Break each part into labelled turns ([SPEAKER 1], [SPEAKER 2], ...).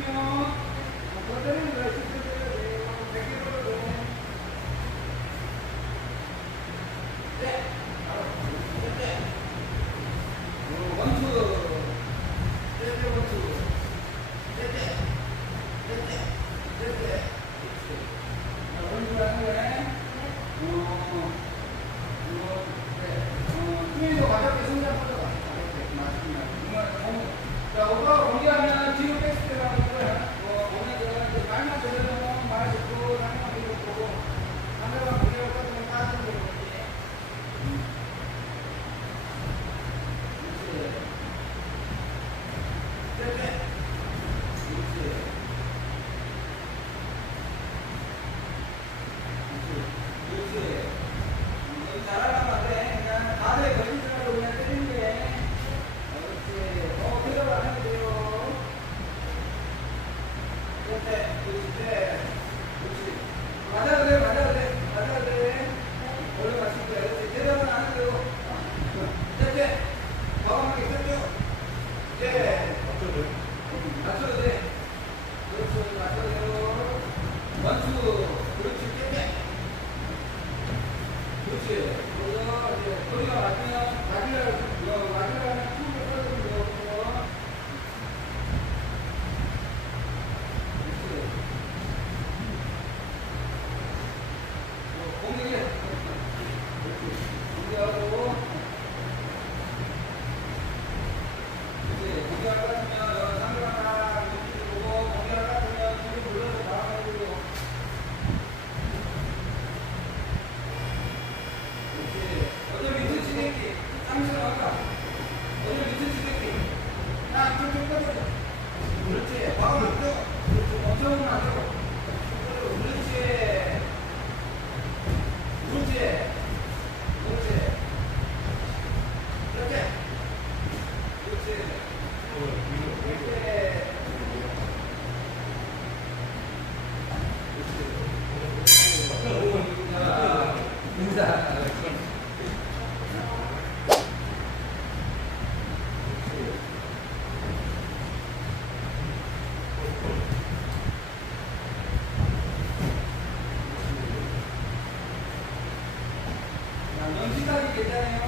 [SPEAKER 1] 가져오겠습니다. 돼. 과감하게 던져. 예. 맞춰줘. 맞춰도 돼. 그렇지, 맞춰줘. 원투. 그렇지, 땡겨. 그렇지. 그래서 이제 소리가 맞으면, 맞으면. that. किधर है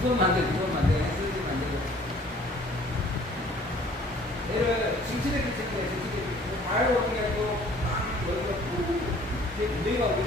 [SPEAKER 1] 그건 만들, 그건 만들, 해설지 만들. 얘를 진치대기 찍는 진치대기. 발 오는 게또 막, 여기가 푹, 이게 무대가 오게